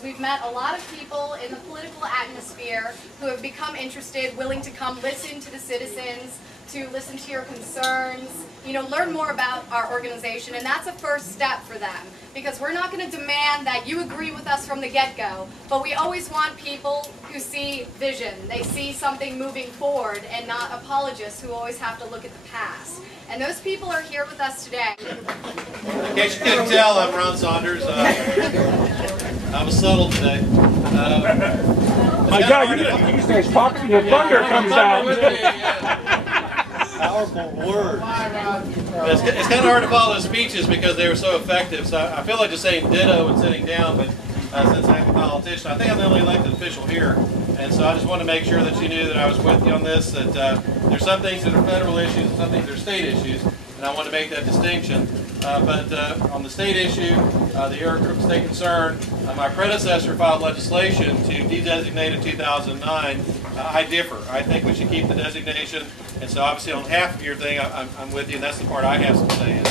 is we've met a lot of people in the political atmosphere who have become interested, willing to come listen to the citizens, to listen to your concerns, you know, learn more about our organization, and that's a first step for them, because we're not going to demand that you agree with us from the get-go, but we always want people who see vision. They see something moving forward, and not apologists who always have to look at the past. And those people are here with us today. In case you couldn't tell, I'm Ron Saunders. I was subtle today. My God, you start talking, your thunder comes out. Powerful words. It's kind of hard to follow the speeches because they were so effective. So I feel like just saying ditto and sitting down, but since I'm a politician, I think I'm the only elected official here. And so I just wanted to make sure that you knew that I was with you on this, that there's some things that are federal issues and some things that are state issues, and I want to make that distinction. But on the state issue, the area of state concern, my predecessor filed legislation to de-designate in 2009. I differ. I think we should keep the designation, and so obviously on half of your thing, I'm with you, and that's the part I have some say in.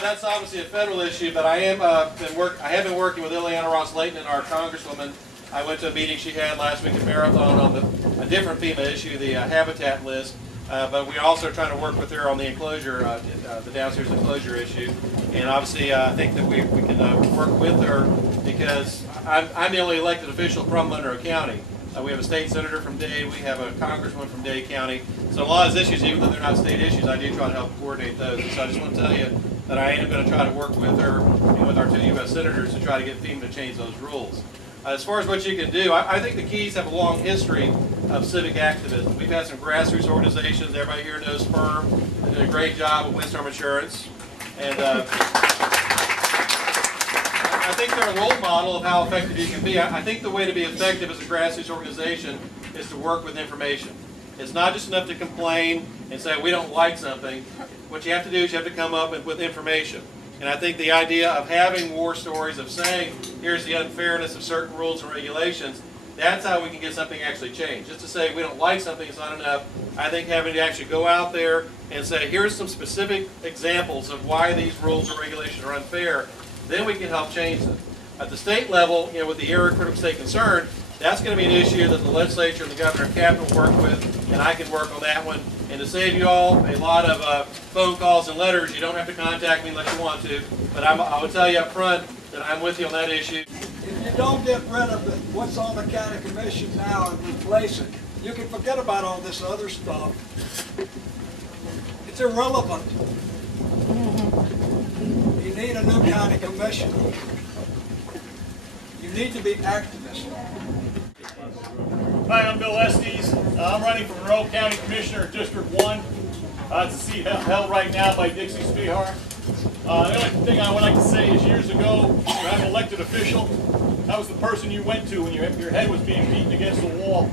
That's obviously a federal issue, but I have been working with Ileana Ross-Layton and our Congresswoman. I went to a meeting she had last week at Marathon on a different FEMA issue, the habitat list, but we're also trying to work with her on the enclosure, the downstairs enclosure issue. And obviously, I think that we can work with her because I'm the only elected official from Monroe County. We have a state senator from Dade, we have a congressman from Dade County. So a lot of these issues, even though they're not state issues, I do try to help coordinate those. And so I just want to tell you that I am going to try to work with her and with our two U.S. senators to try to get FEMA to change those rules. As far as what you can do, I think the Keys have a long history of civic activism. We've had some grassroots organizations. Everybody here knows Firm. They did a great job with Windstorm Insurance. And I think they're a role model of how effective you can be. I think the way to be effective as a grassroots organization is to work with information. It's not just enough to complain and say we don't like something. What you have to do is you have to come up with information. And I think the idea of having war stories, of saying here's the unfairness of certain rules and regulations, that's how we can get something actually changed. Just to say we don't like something is not enough. I think having to actually go out there and say here's some specific examples of why these rules or regulations are unfair, then we can help change them. At the state level, you know, with the area of critical state concern, that's going to be an issue that the legislature and the governor and cabinet will work with, and I can work on that one. And to save you all a lot of phone calls and letters, you don't have to contact me unless you want to, but I will tell you up front that I'm with you on that issue. If you don't get rid of what's on the county commission now and replace it, you can forget about all this other stuff. It's irrelevant. You need a new county commission. You need to be activists. Hi, I'm Bill Estes. I'm running for Monroe County Commissioner in District 1. It's a seat held right now by Dixie Spehar. The only thing I would like to say is years ago, you had an elected official. That was the person you went to when your head was being beaten against the wall,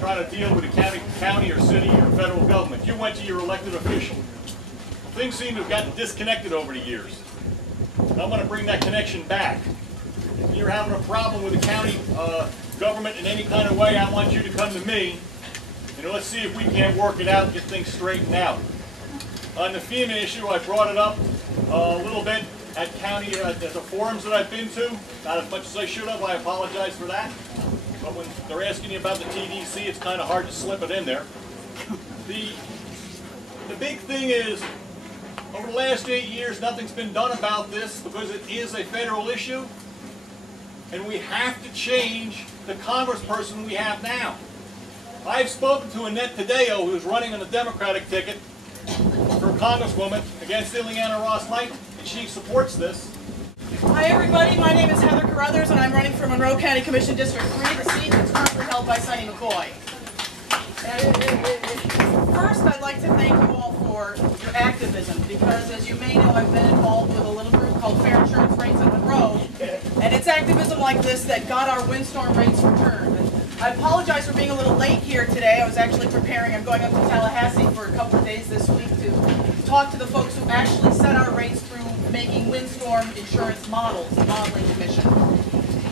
trying to deal with a county or city or federal government. You went to your elected official. Things seem to have gotten disconnected over the years. And I'm going to bring that connection back. If you're having a problem with the county government in any kind of way, I want you to come to me, and let's see if we can't work it out and get things straightened out. On the FEMA issue, I brought it up a little bit at the forums that I've been to. Not as much as I should have, I apologize for that. But when they're asking you about the TDC, it's kind of hard to slip it in there. The big thing is, over the last 8 years, nothing's been done about this because it is a federal issue. And we have to change the congressperson we have now. I've spoken to Annette Taddeo, who's running on the Democratic ticket for Congresswoman against Ileana Ross-Layton, and she supports this. Hi everybody, my name is Heather Carruthers and I'm running for Monroe County Commission District 3, the seat that's currently held by Sonny McCoy. First, I'd like to thank you all for your activism, because as you may know, I've been involved with a little group called Fair Insurance Rates in Monroe, and it's activism like this that got our windstorm rates returned. And I apologize for being a little late here today. I was actually preparing. I'm going up to Tallahassee for a couple of days this week to talk to the folks who actually set our rates through making windstorm insurance models, the modeling commission.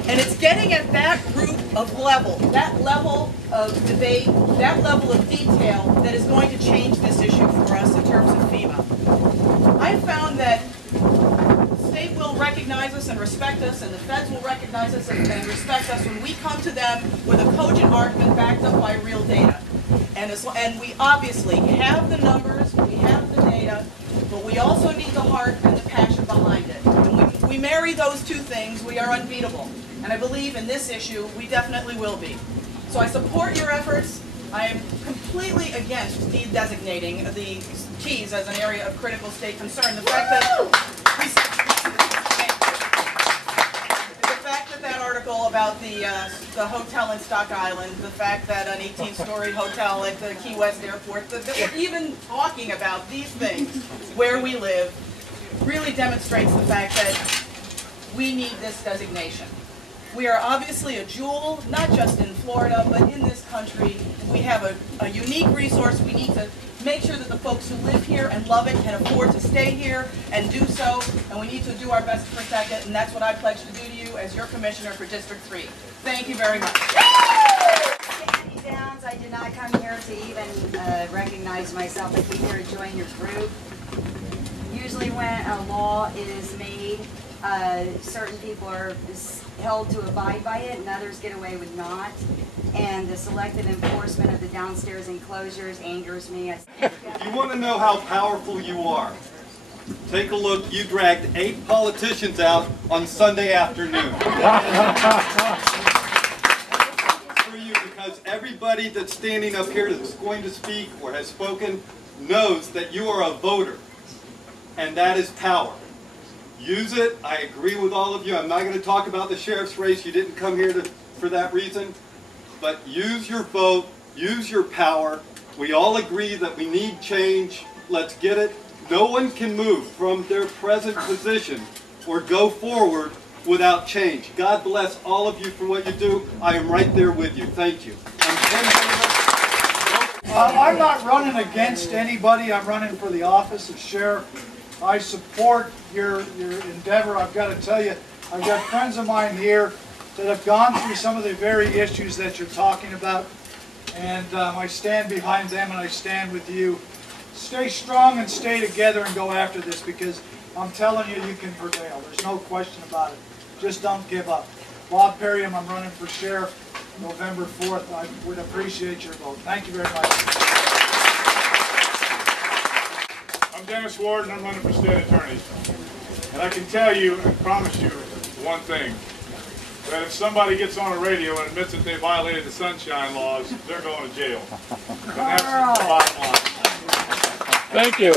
And it's getting at that group of level, that level of debate, that level of detail that is going to change this issue for us in terms of FEMA. I found recognize us and respect us, and the feds will recognize us and respect us when we come to them with a cogent argument backed up by real data. And we obviously have the numbers, we have the data, but we also need the heart and the passion behind it. And when we marry those two things, we are unbeatable. And I believe in this issue, we definitely will be. So I support your efforts. I am completely against de-designating the Keys as an area of critical state concern. The fact that article about the hotel in Stock Island, the fact that an 18-story hotel at the Key West Airport, that we're even talking about these things where we live, really demonstrates the fact that we need this designation. We are obviously a jewel, not just in Florida, but in this country. We have a unique resource. We need to make sure that the folks who live here and love it can afford to stay here and do so, and we need to do our best to protect it, and that's what I pledge to do to you as your commissioner for District 3. Thank you very much. Downs, I did not come here to even recognize myself. I came here to join your group. Usually when a law is made, certain people are held to abide by it and others get away with not. And the selective enforcement of the downstairs enclosures angers me. If you want to know how powerful you are, take a look. You dragged 8 politicians out on Sunday afternoon. For you, because everybody that's standing up here that's going to speak or has spoken knows that you are a voter, and that is power. Use it. I agree with all of you. I'm not going to talk about the sheriff's race. You didn't come here for that reason. But use your vote. Use your power. We all agree that we need change. Let's get it. No one can move from their present position or go forward without change. God bless all of you for what you do. I am right there with you. Thank you. I'm not running against anybody. I'm running for the office of sheriff. I support your endeavor. I've got to tell you, I've got friends of mine here that have gone through some of the very issues that you're talking about, and I stand behind them and I stand with you. Stay strong and stay together and go after this, because I'm telling you, you can prevail. There's no question about it. Just don't give up. Bob Peryam, I'm running for sheriff November 4th. I would appreciate your vote. Thank you very much. I'm Dennis Ward, and I'm running for state attorney. And I can tell you and promise you one thing, that if somebody gets on a radio and admits that they violated the sunshine laws, they're going to jail. And that's the bottom line. Thank you.